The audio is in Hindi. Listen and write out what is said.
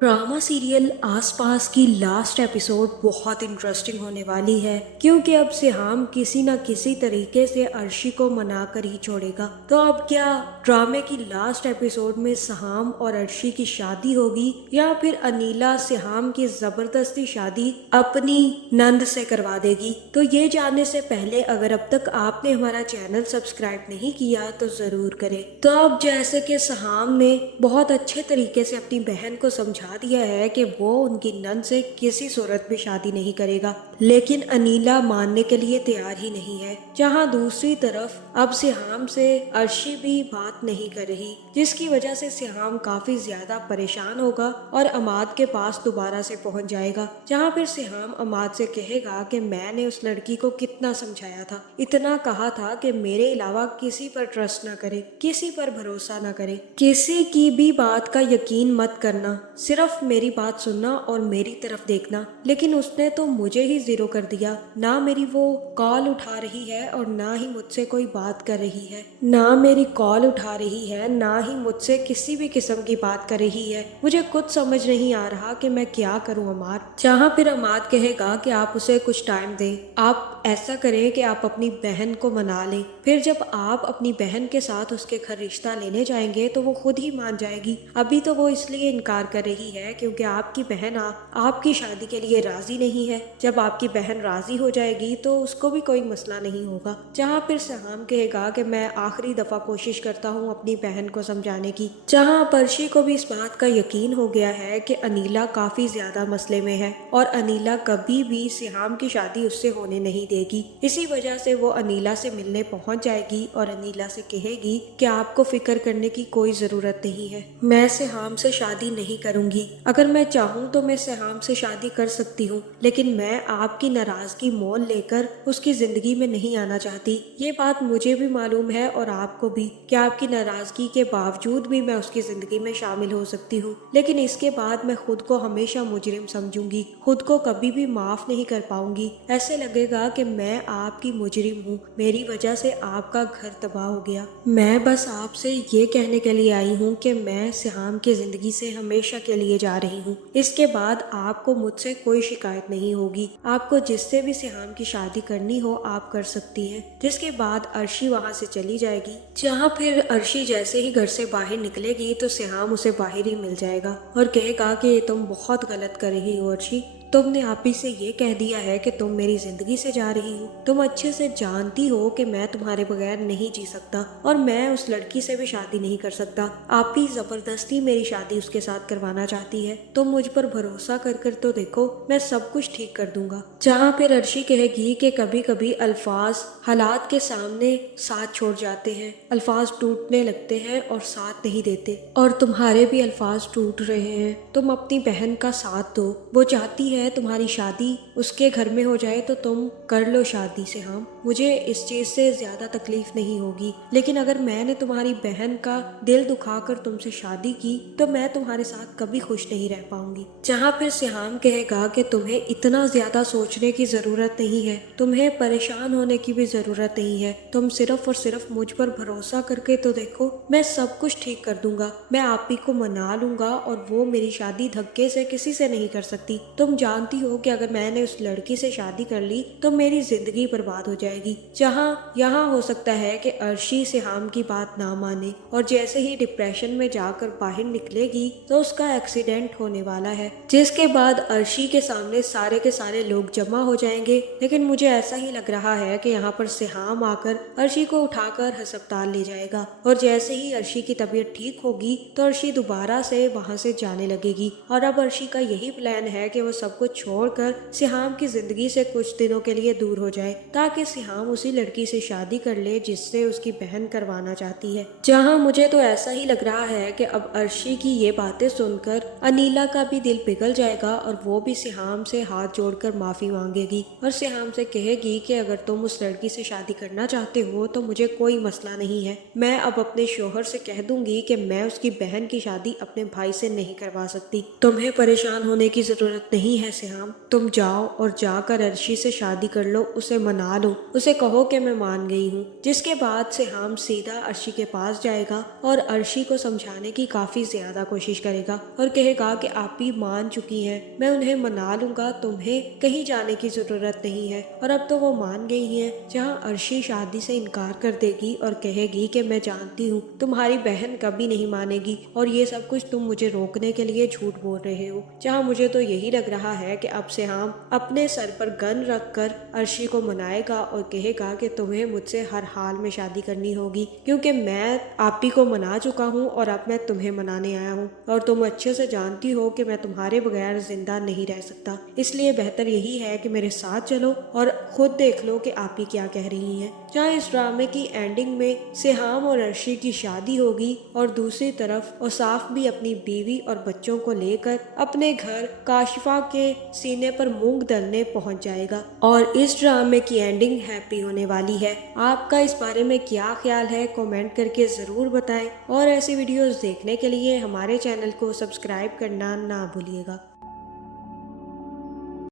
ड्रामा सीरियल आसपास की लास्ट एपिसोड बहुत इंटरेस्टिंग होने वाली है, क्योंकि अब सिहाम किसी न किसी तरीके से अर्शी को मना कर ही छोड़ेगा। तो अब क्या ड्रामे की लास्ट एपिसोड में सिहाम और अर्शी की शादी होगी, या फिर अनीला सिहाम की जबरदस्ती शादी अपनी नंद से करवा देगी? तो ये जानने से पहले अगर अब तक आपने हमारा चैनल सब्सक्राइब नहीं किया तो जरूर करें। तो अब जैसे कि सिहाम ने बहुत अच्छे तरीके से अपनी बहन को समझा दिया है कि वो उनकी नंद से किसी सूरत में शादी नहीं करेगा, लेकिन अनीला मानने के लिए तैयार ही नहीं है। जहां दूसरी तरफ अब सिहाम से अर्शी भी बात नहीं कर रही, जिसकी वजह से सिहाम काफी ज्यादा परेशान होगा और अमाद के पास दोबारा से पहुंच जाएगा, जहां फिर सिहाम अमाद से कहेगा कि मैंने उस लड़की को कितना समझाया था, इतना कहा था कि मेरे अलावा किसी पर ट्रस्ट ना करे, किसी पर भरोसा ना करे, किसी की भी बात का यकीन मत करना, सिर्फ मेरी बात सुनना और मेरी तरफ देखना। लेकिन उसने तो मुझे ही जीरो कर दिया, ना मेरी वो कॉल उठा रही है और ना ही मुझसे कोई बात कर रही है, ना मेरी कॉल उठा रही है, ना ही मुझसे किसी भी किस्म की बात कर रही है। मुझे कुछ समझ नहीं आ रहा कि मैं क्या करूं अमाद। जहां फिर अमाद कहेगा कि आप उसे कुछ टाइम दें, आप ऐसा करें कि आप अपनी बहन को मना लें, फिर जब आप अपनी बहन के साथ उसके घर रिश्ता लेने जाएंगे तो वो खुद ही मान जाएगी। अभी तो वो इसलिए इनकार कर रही है क्योंकि आपकी बहन आपकी शादी के लिए राजी नहीं है। जब आपकी बहन राजी हो जाएगी तो उसको भी कोई मसला नहीं होगा। जहाँ फिर सिहाम कहेगा कि मैं आखिरी दफा कोशिश करता हूँ अपनी बहन को समझाने की। जहाँ पर्शी को भी इस बात का यकीन हो गया है कि अनीला काफी ज्यादा मसले में है और अनीला कभी भी सिहाम की शादी उससे होने नहीं देगी। इसी वजह से वो अनीला से मिलने पहुंच जाएगी और अनीला से कहेगी कि आपको फिक्र करने की कोई जरूरत नहीं है, मैं सिहाम से शादी नहीं करूंगी। अगर मैं चाहूँ तो मैं सिहाम से शादी कर सकती हूँ, लेकिन मैं आपकी नाराजगी मोल लेकर उसकी जिंदगी में नहीं आना चाहती। ये बात मुझे भी मालूम है और आपको भी, कि आपकी नाराजगी के बावजूद भी मैं उसकी जिंदगी में शामिल हो सकती हूँ, लेकिन इसके बाद मैं खुद को हमेशा मुजरिम समझूंगी, खुद को कभी भी माफ नहीं कर पाऊंगी। ऐसे लगेगा कि मैं आपकी मुजरिम हूँ, मेरी वजह से आपका घर तबाह हो गया। मैं बस आपसे ये कहने के लिए आई हूँ कि मैं सिहाम की जिंदगी से हमेशा के लिए जा रही हूँ। इसके बाद आपको मुझसे कोई शिकायत नहीं होगी, आपको जिससे भी सिहाम की शादी करनी हो आप कर सकती हैं। जिसके बाद अर्शी वहाँ से चली जाएगी। जहाँ फिर अर्शी जैसे ही घर से बाहर निकलेगी तो सिहाम उसे बाहर ही मिल जाएगा और कहेगा कि तुम बहुत गलत कर रही हो अर्शी, तुमने आप ही से ये कह दिया है कि तुम मेरी जिंदगी से जा रही हो। तुम अच्छे से जानती हो कि मैं तुम्हारे बगैर नहीं जी सकता और मैं उस लड़की से भी शादी नहीं कर सकता। आप ही जबरदस्ती मेरी शादी उसके साथ करवाना चाहती है। तुम मुझ पर भरोसा कर कर तो देखो, मैं सब कुछ ठीक कर दूंगा। जहाँ फिर अर्शी कहेगी कि कभी कभी अल्फाज हालात के सामने साथ छोड़ जाते हैं, अल्फाज टूटने लगते हैं और साथ नहीं देते, और तुम्हारे भी अल्फाज टूट रहे हैं। तुम अपनी बहन का साथ दो, वो चाहती है तुम्हारी शादी उसके घर में हो जाए तो तुम कर लो शादी से। हाँ, मुझे इस चीज से ज्यादा तकलीफ नहीं होगी, लेकिन अगर मैंने तुम्हारी बहन का दिल दुखाकर तुमसे शादी की तो मैं तुम्हारे साथ कभी खुश नहीं रह पाऊंगी। जहाँ फिर सिहाम कहेगा कि तुम्हें इतना ज्यादा सोचने की जरूरत नहीं है, तुम्हें परेशान होने की भी जरूरत नहीं है, तुम सिर्फ और सिर्फ मुझ पर भरोसा करके तो देखो, मैं सब कुछ ठीक कर दूंगा। मैं आप ही को मना लूंगा और वो मेरी शादी धक्के से किसी से नहीं कर सकती। तुम जानती हो कि अगर मैंने उस लड़की से शादी कर ली तो मेरी जिंदगी बर्बाद हो जाएगी। जहाँ यहाँ हो सकता है कि अर्शी सिहाम की बात ना माने और जैसे ही डिप्रेशन में जाकर बाहर निकलेगी तो उसका एक्सीडेंट होने वाला है, जिसके बाद अर्शी के सामने सारे के सारे लोग जमा हो जाएंगे। लेकिन मुझे ऐसा ही लग रहा है कि यहाँ पर सिहाम आकर अर्शी को उठाकर अस्पताल ले जाएगा और जैसे ही अर्शी की तबीयत ठीक होगी तो अर्शी दोबारा से वहाँ से जाने लगेगी। और अब अर्शी का यही प्लान है कि वो सब कुछ छोड़कर सिहाम की जिंदगी से कुछ दिनों के लिए दूर हो जाए, ताकि सिहाम उसी लड़की से शादी कर ले जिससे उसकी बहन करवाना चाहती है। जहां मुझे तो ऐसा ही लग रहा है कि अब अर्शी की ये बातें सुनकर अनीला का भी दिल पिघल जाएगा और वो भी सिहाम से हाथ जोड़कर माफी मांगेगी और सिहाम से कहेगी कि अगर तुम उस लड़की से शादी करना चाहते हो तो मुझे कोई मसला नहीं है। मैं अब अपने शोहर से कह दूंगी कि मैं उसकी बहन की शादी अपने भाई से नहीं करवा सकती। तुम्हें परेशान होने की जरूरत नहीं है है सिहाम, तुम जाओ और जाकर अर्शी से शादी कर लो, उसे मना लो, उसे कहो कि मैं मान गई हूँ। जिसके बाद सिहाम सीधा अर्शी के पास जाएगा और अर्शी को समझाने की काफी ज्यादा कोशिश करेगा और कहेगा कि आप भी मान चुकी हैं, मैं उन्हें मना लूंगा, तुम्हें कहीं जाने की जरूरत नहीं है। और अब तो वो मान गई हैं। जहाँ अर्शी शादी से इनकार कर देगी और कहेगी कि मैं जानती हूँ तुम्हारी बहन कभी नहीं मानेगी और ये सब कुछ तुम मुझे रोकने के लिए झूठ बोल रहे हो। जहाँ मुझे तो यही लग रहा है कि अब सिहाम अपने सर पर गन रखकर अर्शी को मनाएगा और कहेगा कि तुम्हें मुझसे हर हाल में शादी करनी होगी, क्योंकि मैं आप ही को मना चुका हूँ और अब मैं तुम्हें मनाने आया हूँ और तुम अच्छे से जानती हो कि मैं तुम्हारे बगैर जिंदा नहीं रह सकता। इसलिए बेहतर यही है कि मेरे साथ चलो और खुद देख लो कि आप ही क्या कह रही हैं। जहाँ इस ड्रामे की एंडिंग में सिहाम और अर्शी की शादी होगी और दूसरी तरफ औसाफ भी अपनी बीवी और बच्चों को लेकर अपने घर काशिफा के सीने पर मूंग दलने पहुंच जाएगा और इस ड्रामे की एंडिंग हैप्पी होने वाली है। आपका इस बारे में क्या ख्याल है, कमेंट करके जरूर बताएं और ऐसी वीडियोस देखने के लिए हमारे चैनल को सब्सक्राइब करना ना भूलिएगा।